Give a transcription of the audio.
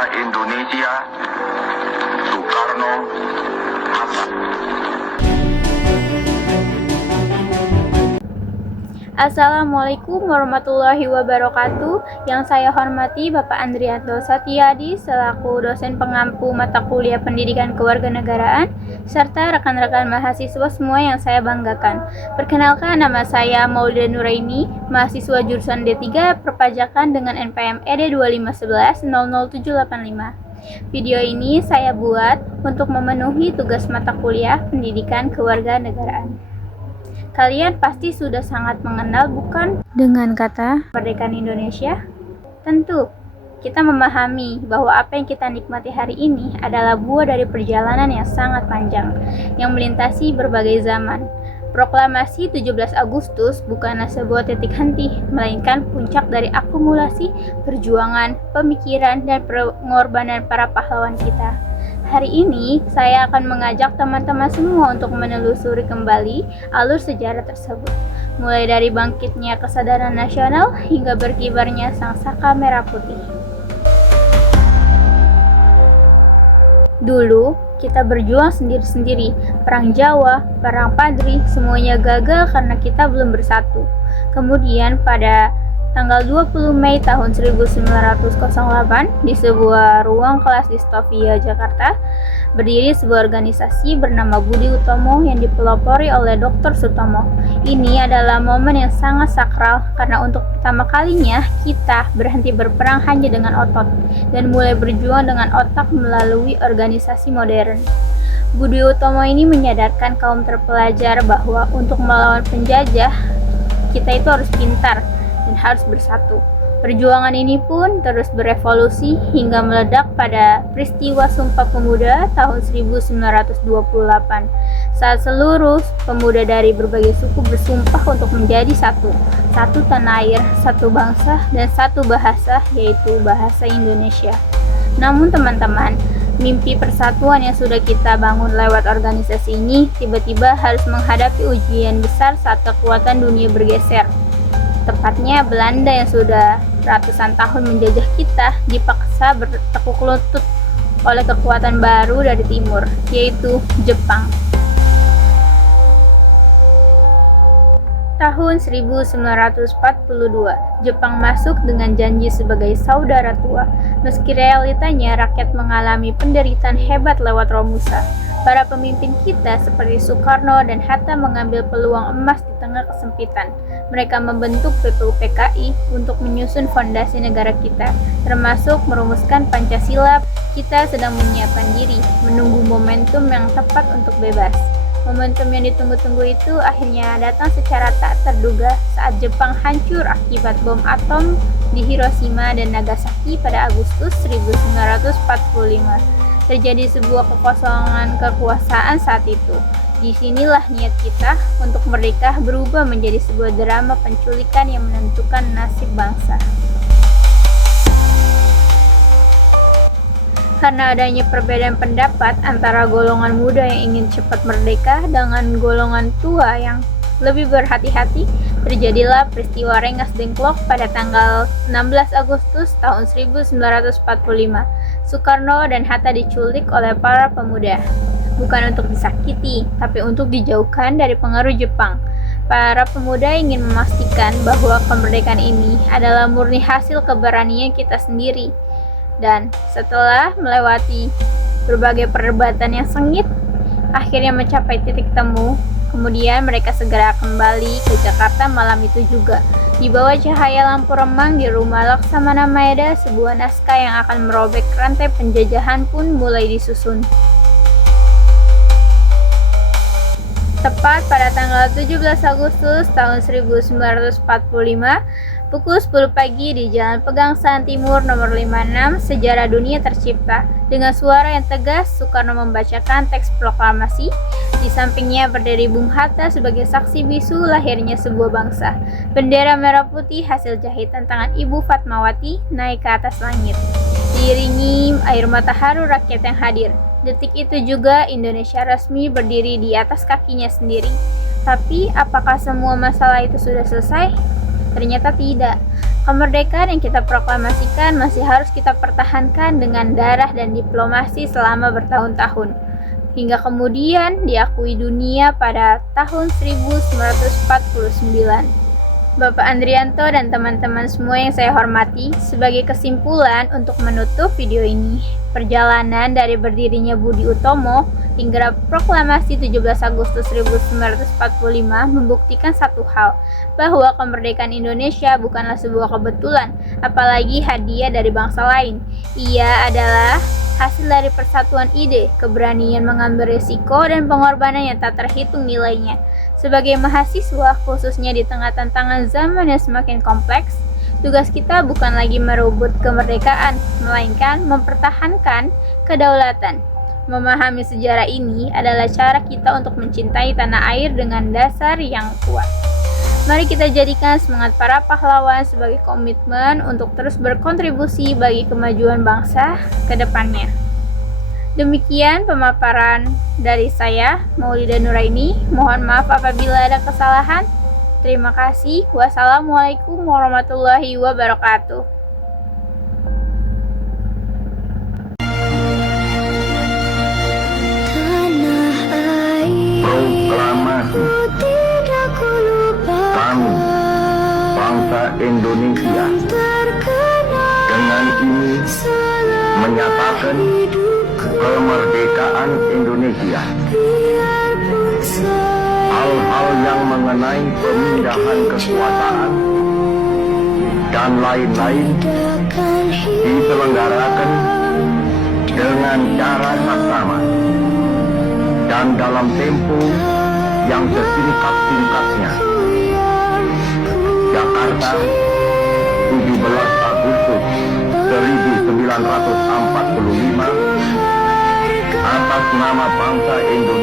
Bangsa Indonesia, Soekarno Hatta. Assalamualaikum warahmatullahi wabarakatuh. Yang saya hormati Bapak Andrianto Satyadi selaku dosen pengampu mata kuliah Pendidikan Kewarganegaraan serta rekan-rekan mahasiswa semua yang saya banggakan. Perkenalkan, nama saya Maulida Nuraini, mahasiswa jurusan D3 Perpajakan dengan NPM ED 2511 00785. Video ini saya buat untuk memenuhi tugas mata kuliah Pendidikan Kewarganegaraan. Kalian pasti sudah sangat mengenal, bukan, dengan kata kemerdekaan Indonesia? Tentu, kita memahami bahwa apa yang kita nikmati hari ini adalah buah dari perjalanan yang sangat panjang, yang melintasi berbagai zaman. Proklamasi 17 Agustus bukanlah sebuah titik henti, melainkan puncak dari akumulasi perjuangan, pemikiran, dan pengorbanan para pahlawan kita. Hari ini, saya akan mengajak teman-teman semua untuk menelusuri kembali alur sejarah tersebut, mulai dari bangkitnya kesadaran nasional hingga berkibarnya sang saka merah putih. Dulu, kita berjuang sendiri-sendiri. Perang Jawa, Perang Padri, semuanya gagal karena kita belum bersatu. Kemudian pada tanggal 20 Mei tahun 1908 di sebuah ruang kelas di Stovia, Jakarta, berdiri sebuah organisasi bernama Budi Utomo yang dipelopori oleh Dr. Sutomo. Ini adalah momen yang sangat sakral karena untuk pertama kalinya kita berhenti berperang hanya dengan otot dan mulai berjuang dengan otak melalui organisasi modern. Budi Utomo ini menyadarkan kaum terpelajar bahwa untuk melawan penjajah kita itu harus pintar dan harus bersatu. Perjuangan ini pun terus berevolusi hingga meledak pada peristiwa Sumpah Pemuda tahun 1928 saat seluruh pemuda dari berbagai suku bersumpah untuk menjadi satu tanah air, satu bangsa, dan satu bahasa, yaitu bahasa Indonesia. Namun teman-teman, mimpi persatuan yang sudah kita bangun lewat organisasi ini tiba-tiba harus menghadapi ujian besar saat kekuatan dunia bergeser. Tepatnya Belanda yang sudah ratusan tahun menjajah kita dipaksa bertekuk lutut oleh kekuatan baru dari timur, yaitu Jepang. Tahun 1942, Jepang masuk dengan janji sebagai saudara tua. Meski realitanya rakyat mengalami penderitaan hebat lewat Romusa, para pemimpin kita seperti Soekarno dan Hatta mengambil peluang emas di tengah kesempitan. Mereka membentuk PPUPKI untuk menyusun fondasi negara kita, termasuk merumuskan Pancasila. Kita sedang menyiapkan diri, menunggu momentum yang tepat untuk bebas. Momentum yang ditunggu-tunggu itu akhirnya datang secara tak terduga saat Jepang hancur akibat bom atom di Hiroshima dan Nagasaki pada Agustus 1945. Terjadi sebuah kekosongan kekuasaan saat itu. Disinilah niat kita untuk merdeka berubah menjadi sebuah drama penculikan yang menentukan nasib bangsa. Karena adanya perbedaan pendapat antara golongan muda yang ingin cepat merdeka dengan golongan tua yang lebih berhati-hati, terjadilah peristiwa Rengas Dengklok pada tanggal 16 Agustus tahun 1945. Soekarno dan Hatta diculik oleh para pemuda, bukan untuk disakiti, tapi untuk dijauhkan dari pengaruh Jepang. Para pemuda ingin memastikan bahwa kemerdekaan ini adalah murni hasil keberanian kita sendiri. Dan setelah melewati berbagai perdebatan yang sengit, akhirnya mencapai titik temu. Kemudian mereka segera kembali ke Jakarta malam itu juga. Di bawah cahaya lampu remang di rumah Laksamana Maeda, sebuah naskah yang akan merobek rantai penjajahan pun mulai disusun. Tepat pada tanggal 17 Agustus tahun 1945, pukul 10 pagi di Jalan Pegangsaan Timur nomor 56, sejarah dunia tercipta. Dengan suara yang tegas, Soekarno membacakan teks proklamasi. Di sampingnya berdiri Bung Hatta sebagai saksi bisu lahirnya sebuah bangsa. Bendera merah putih hasil jahitan tangan Ibu Fatmawati naik ke atas langit, diiringi air mata haru rakyat yang hadir. Detik itu juga Indonesia resmi berdiri di atas kakinya sendiri. Tapi apakah semua masalah itu sudah selesai? Ternyata tidak. Kemerdekaan yang kita proklamasikan masih harus kita pertahankan dengan darah dan diplomasi selama bertahun-tahun, hingga kemudian diakui dunia pada tahun 1949. Bapak Andrianto dan teman-teman semua yang saya hormati, sebagai kesimpulan untuk menutup video ini, perjalanan dari berdirinya Budi Utomo hingga proklamasi 17 Agustus 1945 membuktikan satu hal, bahwa kemerdekaan Indonesia bukanlah sebuah kebetulan, apalagi hadiah dari bangsa lain. Ia adalah hasil dari persatuan ide, keberanian mengambil risiko, dan pengorbanan yang tak terhitung nilainya. Sebagai mahasiswa, khususnya di tengah tantangan zaman yang semakin kompleks, tugas kita bukan lagi merebut kemerdekaan, melainkan mempertahankan kedaulatan. Memahami sejarah ini adalah cara kita untuk mencintai tanah air dengan dasar yang kuat. Mari kita jadikan semangat para pahlawan sebagai komitmen untuk terus berkontribusi bagi kemajuan bangsa ke depannya. Demikian pemaparan dari saya, Maulida Nuraini. Mohon maaf apabila ada kesalahan. Terima kasih. Wassalamualaikum warahmatullahi wabarakatuh. Proklamasi kami, bangsa Indonesia, dengan ini menyatakan kemerdekaan Indonesia. Hal-hal yang mengenai pemindahan kekuasaan dan lain-lain diselenggarakan dengan cara saksama dan dalam tempo yang sesingkat-singkatnya. Jakarta, 17 Agustus 1945, atas nama bangsa Indonesia.